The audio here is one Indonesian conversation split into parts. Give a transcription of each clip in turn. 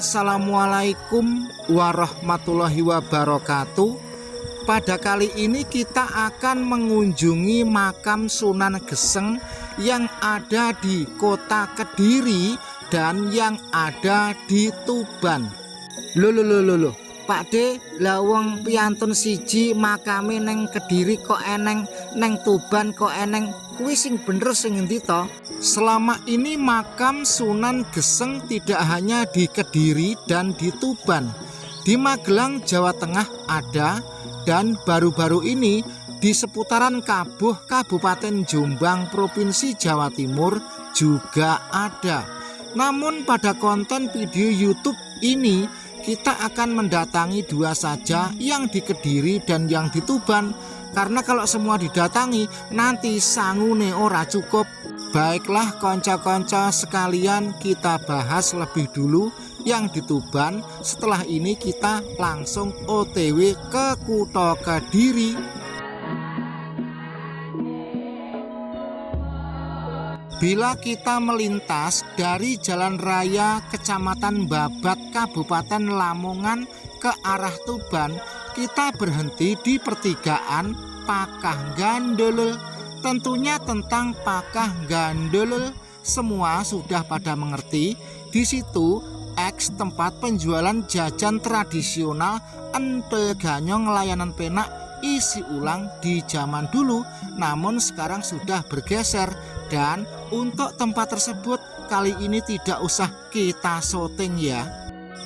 Assalamualaikum warahmatullahi wabarakatuh. Pada kali ini kita akan mengunjungi makam Sunan Geseng yang ada di kota Kediri dan yang ada di Tuban. Loh, Pak De, lawang piantun siji makame neng Kediri kok eneng, neng Tuban kok eneng, kuwi sing bener sing endi to? Selama ini makam Sunan Geseng tidak hanya di Kediri dan di Tuban, di Magelang, Jawa Tengah ada, dan baru-baru ini di seputaran Kabuh, Kabupaten Jombang, Provinsi Jawa Timur juga ada. Namun pada konten video YouTube ini kita akan mendatangi dua saja, yang di Kediri dan yang di Tuban, karena kalau semua didatangi nanti sangune ora cukup. Baiklah konco-konco sekalian, kita bahas lebih dulu yang di Tuban. Setelah ini kita langsung OTW ke Kutha Kediri. Bila kita melintas dari Jalan Raya Kecamatan Babat, Kabupaten Lamongan ke arah Tuban, kita berhenti di pertigaan Pakah Gandul. Tentunya tentang Pakah Gandul semua sudah pada mengerti. Di situ eks tempat penjualan jajan tradisional ente ganyong layanan penak isi ulang di zaman dulu, namun sekarang sudah bergeser. Dan untuk tempat tersebut kali ini tidak usah kita syuting ya.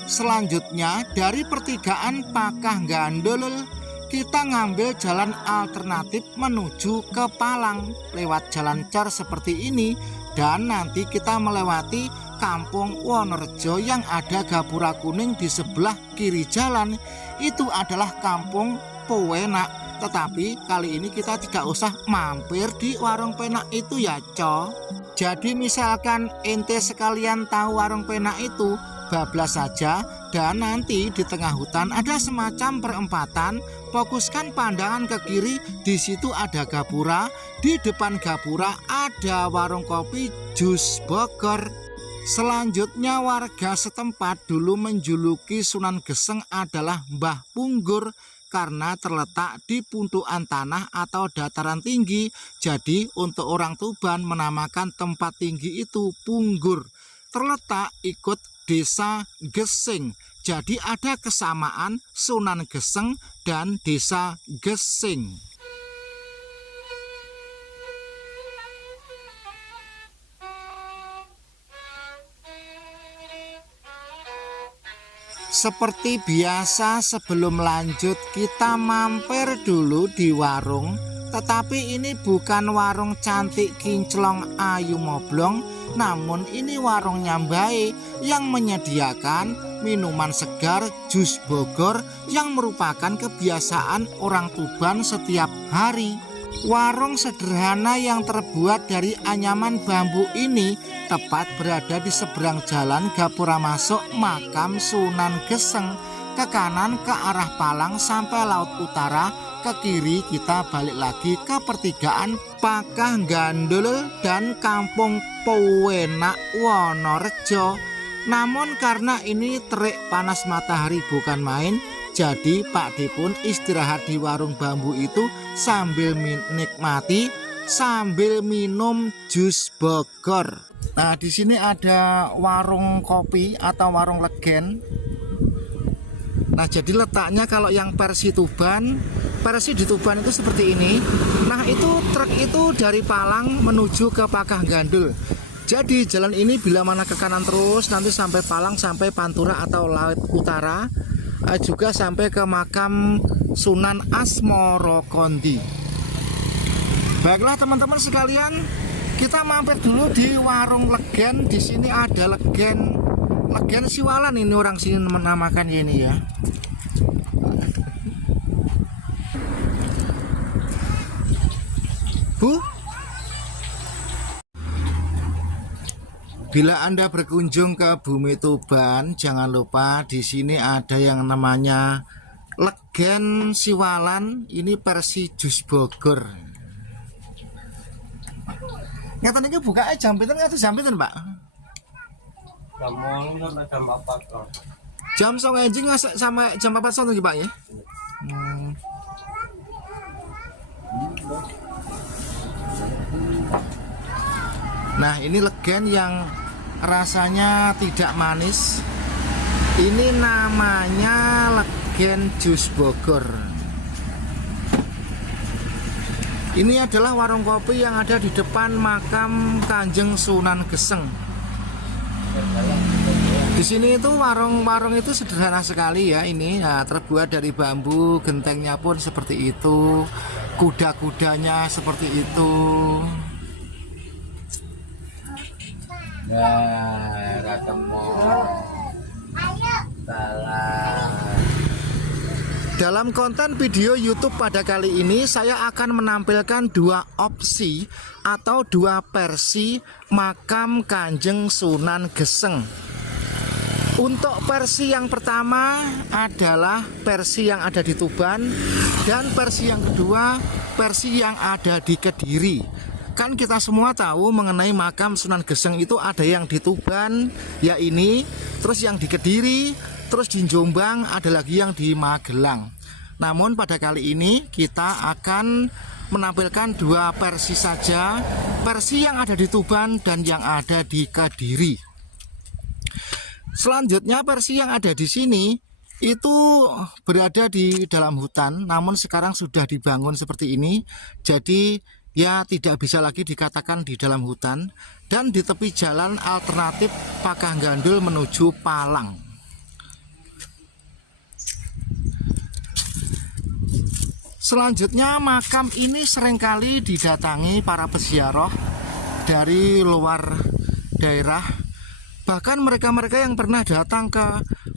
Selanjutnya dari pertigaan Pakah Gandul kita ngambil jalan alternatif menuju ke Palang lewat jalan car seperti ini, dan nanti kita melewati Kampung Wonorejo yang ada gapura kuning di sebelah kiri jalan. Itu adalah Kampung Penak. Tetapi kali ini kita tidak usah mampir di warung penak itu ya, Jadi misalkan ente sekalian tahu warung penak itu, bablas saja. Dan nanti di tengah hutan ada semacam perempatan, fokuskan pandangan ke kiri, di situ ada gapura, di depan gapura ada warung kopi Jus Bogor. Selanjutnya warga setempat dulu menjuluki Sunan Geseng adalah Mbah Punggur karena terletak di puntukan tanah atau dataran tinggi. Jadi untuk orang Tuban menamakan tempat tinggi itu Punggur. Terletak ikut Desa Gesing. Jadi ada kesamaan Sunan Geseng dan Desa Gesing. Seperti biasa sebelum lanjut kita mampir dulu di warung. Tetapi ini bukan warung cantik kinclong ayu moblong, namun ini warung nyambai yang menyediakan minuman segar Jus Bogor yang merupakan kebiasaan orang Tuban setiap hari. Warung sederhana yang terbuat dari anyaman bambu ini tepat berada di seberang jalan gapura masuk makam Sunan Geseng. Ke kanan ke arah Palang sampai Laut Utara, ke kiri kita balik lagi ke pertigaan Pakah Gandul dan Kampung Penak Wonorejo. Namun karena ini terik panas matahari bukan main, jadi Pak D pun istirahat di warung bambu itu sambil menikmati, sambil minum Jus Bogor. Nah, di sini ada warung kopi atau warung legen. Nah, jadi letaknya kalau yang versi Tuban, versi di Tuban itu seperti ini. Nah, itu truk itu dari Palang menuju ke Pakah Gandul. Jadi jalan ini bila mana ke kanan terus nanti sampai Palang, sampai Pantura atau Laut Utara, juga sampai ke makam Sunan Asmoro Kondi. Baiklah teman-teman sekalian, kita mampir dulu di warung legen. Di sini ada legen Siwalan, ini orang sini menamakan ini ya. Bu, bila Anda berkunjung ke Bumi Tuban, jangan lupa di sini ada yang namanya legen Siwalan. Ini versi Jus Bogor. Ngeten iki buka jam pinten nganti jam pinten, Pak? Jam 09.00 enjing sampai jam 4 sore Pak ya. Nah, ini legen yang rasanya tidak manis. Ini namanya legen jus Bogor. Ini adalah warung kopi yang ada di depan makam Kanjeng Sunan Geseng. Di sini itu warung-warung itu sederhana sekali ya. Ini terbuat dari bambu, gentengnya pun seperti itu, kuda-kudanya seperti itu. Nah, ketemu. Dalam konten video YouTube pada kali ini saya akan menampilkan dua opsi atau dua versi makam Kanjeng Sunan Geseng. Untuk versi yang pertama adalah versi yang ada di Tuban, dan versi yang kedua versi yang ada di Kediri. Kan kita semua tahu mengenai makam Sunan Geseng itu ada yang di Tuban, ya ini, terus yang di Kediri, terus di Jombang, ada lagi yang di Magelang. Namun pada kali ini kita akan menampilkan dua versi saja, versi yang ada di Tuban dan yang ada di Kediri. Selanjutnya versi yang ada di sini itu berada di dalam hutan, namun sekarang sudah dibangun seperti ini. Jadi ya tidak bisa lagi dikatakan di dalam hutan, dan di tepi jalan alternatif Pakah Gandul menuju Palang. Selanjutnya makam ini seringkali didatangi para peziarah dari luar daerah. Bahkan mereka-mereka yang pernah datang ke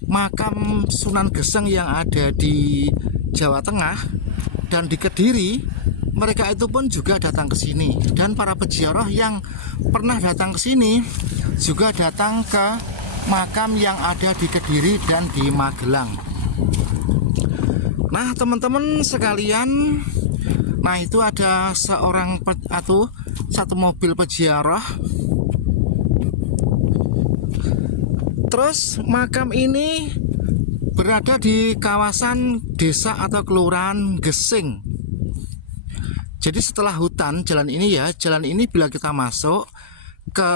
makam Sunan Geseng yang ada di Jawa Tengah dan di Kediri, mereka itu pun juga datang ke sini. Dan para peziarah yang pernah datang ke sini juga datang ke makam yang ada di Kediri dan di Magelang. Nah, teman-teman sekalian, nah itu ada satu mobil peziarah. Terus makam ini berada di kawasan desa atau kelurahan Gesing. Jadi setelah hutan, jalan ini bila kita masuk ke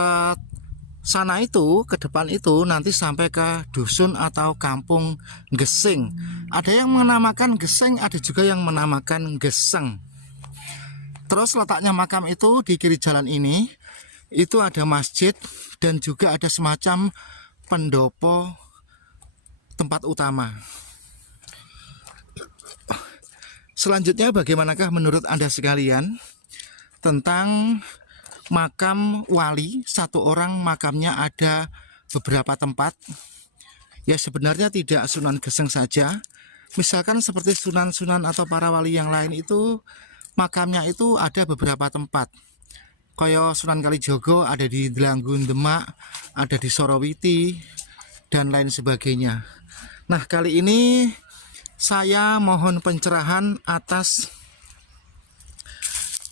sana itu, ke depan itu, nanti sampai ke dusun atau kampung Gesing. Ada yang menamakan Gesing, ada juga yang menamakan Geseng. Terus letaknya makam itu di kiri jalan ini, itu ada masjid dan juga ada semacam pendopo tempat utama. Selanjutnya bagaimanakah menurut Anda sekalian tentang makam wali? Satu orang makamnya ada beberapa tempat. Ya sebenarnya tidak Sunan Geseng saja. Misalkan seperti sunan-sunan atau para wali yang lain itu makamnya itu ada beberapa tempat. Kayak Sunan Kalijogo ada di Delanggun Demak, ada di Sorowiti, dan lain sebagainya. Nah, kali ini saya mohon pencerahan atas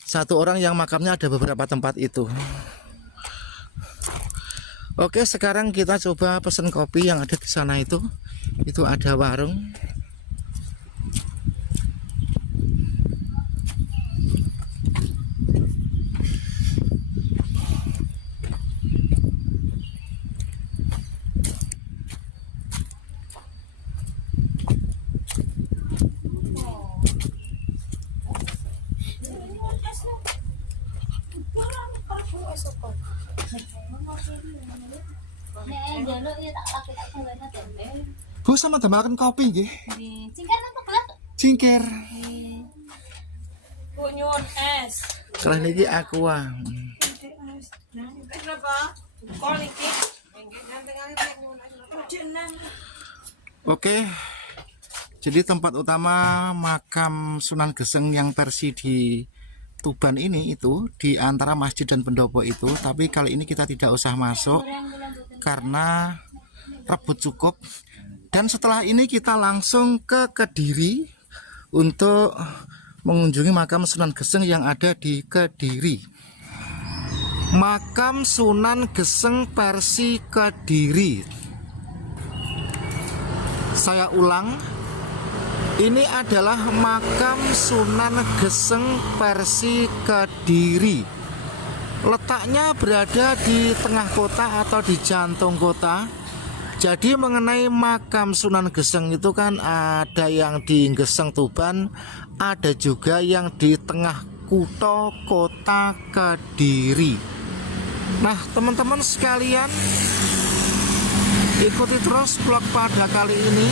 satu orang yang makamnya ada beberapa tempat itu. Oke, sekarang kita coba pesen kopi yang ada di sana itu. Itu ada warung. Bu sama tambahkan kopi nggih. Cingkir napa gelas? Cingkir. Bu nyuwun es. Kelas niki aqua. Oke. Jadi tempat utama makam Sunan Geseng yang versi di Tuban ini itu di antara masjid dan pendopo itu, tapi kali ini kita tidak usah masuk karena rebut cukup. Dan setelah ini kita langsung ke Kediri untuk mengunjungi makam Sunan Geseng yang ada di Kediri. Makam Sunan Geseng versi Kediri. Saya ulang, ini adalah makam Sunan Geseng versi Kediri. Letaknya berada di tengah kota atau di jantung kota. Jadi mengenai makam Sunan Geseng itu kan ada yang di Geseng Tuban, ada juga yang di tengah kota Kediri. Nah teman-teman sekalian, ikuti terus vlog pada kali ini.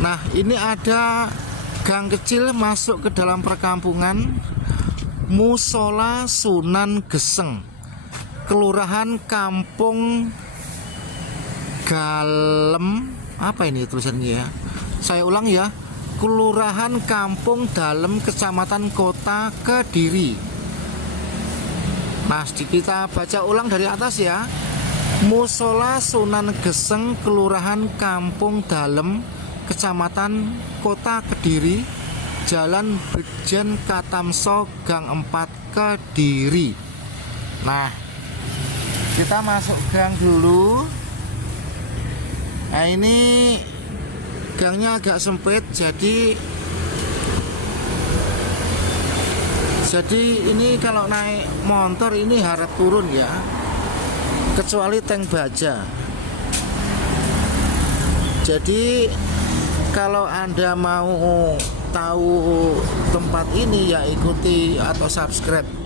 Nah ini ada gang kecil masuk ke dalam perkampungan. Musola Sunan Geseng, Kelurahan Kampung Dalem, apa ini tulisannya ya? Saya ulang ya, Kelurahan Kampung Dalem, Kecamatan Kota Kediri. Nah, kita baca ulang dari atas ya. Musola Sunan Geseng, Kelurahan Kampung Dalem, Kecamatan Kota Kediri, Jalan Brigjen Katamso, Gang 4, Kediri. Nah, kita masuk gang dulu. Nah ini gangnya agak sempit, jadi ini kalau naik motor ini harap turun ya, kecuali tank baja. Jadi kalau Anda mau tahu tempat ini ya ikuti atau subscribe.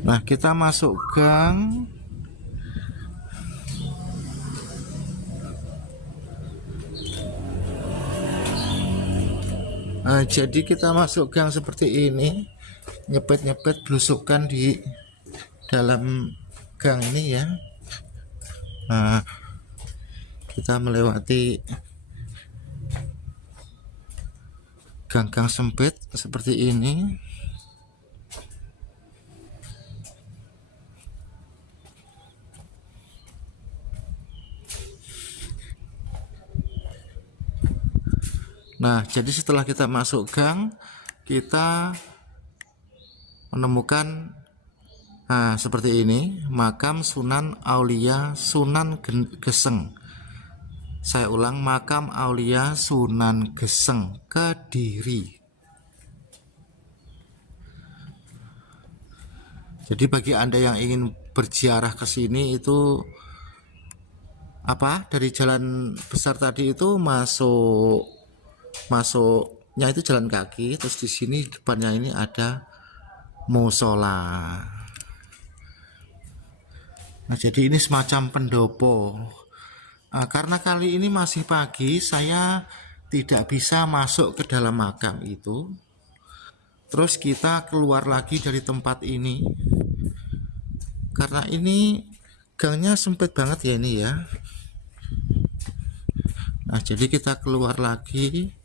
Nah kita masuk gang. Nah, jadi kita masuk gang seperti ini, nyepet-nyepet belusukan di dalam gang ini ya. Nah kita melewati gang-gang sempit seperti ini. Nah, jadi setelah kita masuk gang, kita menemukan seperti ini, makam Sunan Aulia Sunan Geseng. Saya ulang, makam Aulia Sunan Geseng, Kediri. Jadi bagi Anda yang ingin berziarah ke sini itu dari jalan besar tadi itu masuknya itu jalan kaki, terus di sini depannya ini ada musola. Nah jadi ini semacam pendopo. Karena kali ini masih pagi, saya tidak bisa masuk ke dalam makam itu. Terus kita keluar lagi dari tempat ini, karena ini gangnya sempit banget ya ini ya. Nah jadi kita keluar lagi.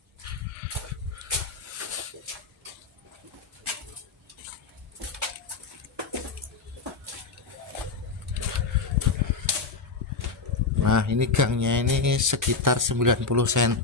Nah ini gangnya ini sekitar 90 cm.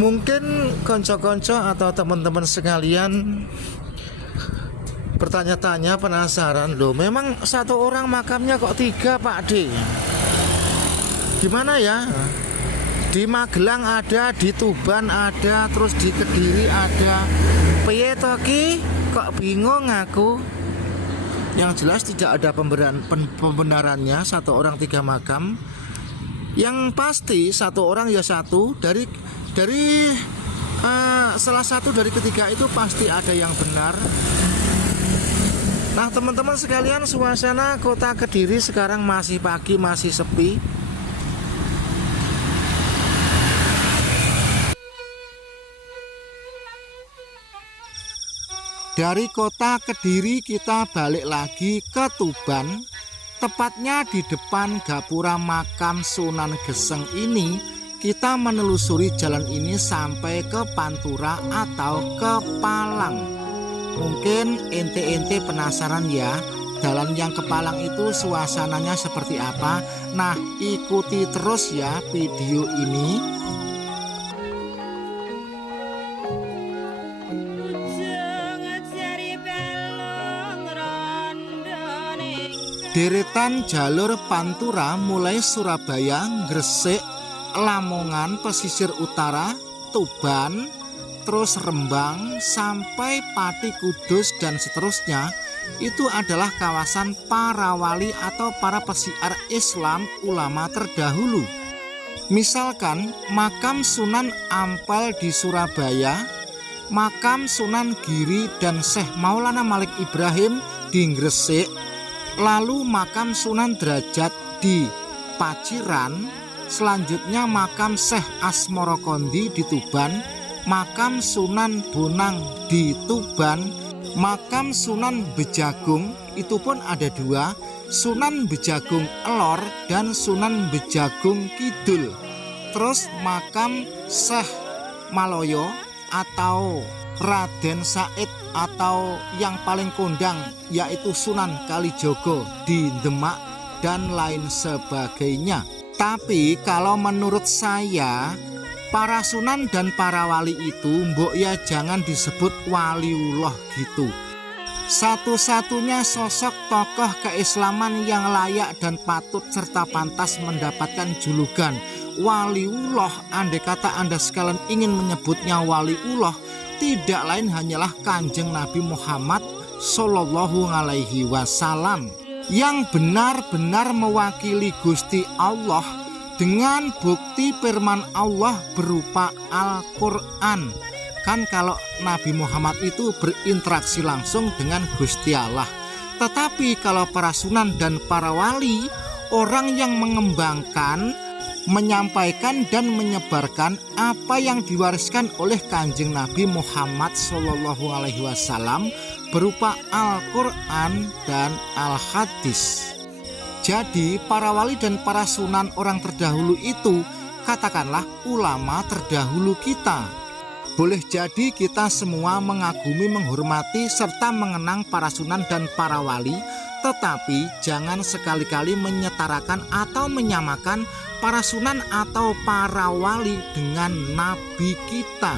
Mungkin konco-konco atau teman-teman sekalian bertanya-tanya, penasaran, loh memang satu orang makamnya kok 3 Pak D? Gimana ya? Di Magelang ada, di Tuban ada, terus di Kediri ada. Piye to ki? Kok bingung aku? Yang jelas tidak ada pembenarannya satu orang 3 makam. Yang pasti satu orang ya satu, dari salah satu dari ketiga itu pasti ada yang benar. Nah teman-teman sekalian, suasana kota Kediri sekarang masih pagi, masih sepi. Dari kota Kediri kita balik lagi ke Tuban. Tepatnya di depan gapura makam Sunan Geseng ini, kita menelusuri jalan ini sampai ke Pantura atau ke Palang. Mungkin ente-ente penasaran ya, jalan yang ke Palang itu suasananya seperti apa? Nah, ikuti terus ya video ini. Deretan jalur Pantura mulai Surabaya, Gresik, Lamongan, pesisir utara, Tuban, terus Rembang, sampai Pati Kudus dan seterusnya. Itu adalah kawasan para wali atau para pesiar Islam ulama terdahulu. Misalkan makam Sunan Ampel di Surabaya, makam Sunan Giri dan Syekh Maulana Malik Ibrahim di Gresik, lalu makam Sunan Derajat di Paciran, selanjutnya makam Syekh Asmoro Kondi di Tuban, makam Sunan Bonang di Tuban, makam Sunan Bejagung itu pun ada dua, Sunan Bejagung Elor dan Sunan Bejagung Kidul. Terus makam Syekh Maloyo atau Raden Said atau yang paling kondang yaitu Sunan Kalijogo di Demak dan lain sebagainya. Tapi kalau menurut saya, para sunan dan para wali itu mbok ya jangan disebut waliullah gitu. Satu-satunya sosok tokoh keislaman yang layak dan patut serta pantas mendapatkan julukan waliullah, andai kata Anda sekalian ingin menyebutnya waliullah, tidak lain hanyalah Kanjeng Nabi Muhammad Sallallahu Alaihi Wasallam, yang benar-benar mewakili Gusti Allah dengan bukti firman Allah berupa Al-Quran. Kan kalau Nabi Muhammad itu berinteraksi langsung dengan Gusti Allah. Tetapi kalau para sunan dan para wali, orang yang mengembangkan, menyampaikan dan menyebarkan apa yang diwariskan oleh Kanjeng Nabi Muhammad Sallallahu Alaihi Wasallam berupa Al-Quran dan Al-Hadis. Jadi para wali dan para sunan orang terdahulu itu katakanlah ulama terdahulu kita. Boleh jadi kita semua mengagumi, menghormati serta mengenang para sunan dan para wali, tetapi jangan sekali-kali menyetarakan atau menyamakan para sunan atau para wali dengan nabi kita.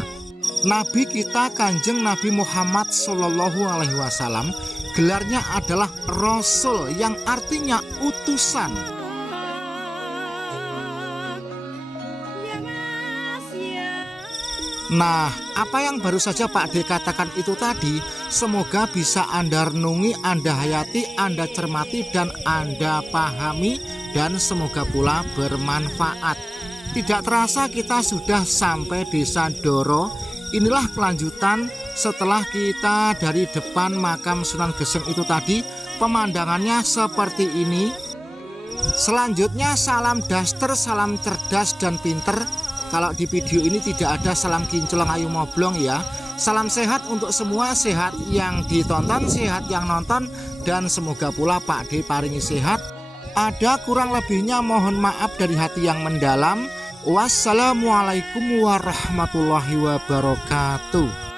Nabi kita Kanjeng Nabi Muhammad Sallallahu Alaihi Wasallam gelarnya adalah Rasul, yang artinya utusan. Nah, apa yang baru saja Pak D katakan itu tadi, semoga bisa Anda renungi, Anda hayati, Anda cermati, dan Anda pahami, dan semoga pula bermanfaat. Tidak terasa kita sudah sampai desa Doro. Inilah kelanjutan setelah kita dari depan makam Sunan Geseng itu tadi. Pemandangannya seperti ini. Selanjutnya salam daster, salam cerdas dan pinter. Kalau di video ini tidak ada salam kinclong ayu moblong ya. Salam sehat untuk semua, sehat yang ditonton, sehat yang nonton, dan semoga pula Pak D paringi sehat. Ada kurang lebihnya mohon maaf dari hati yang mendalam. Wassalamualaikum warahmatullahi wabarakatuh.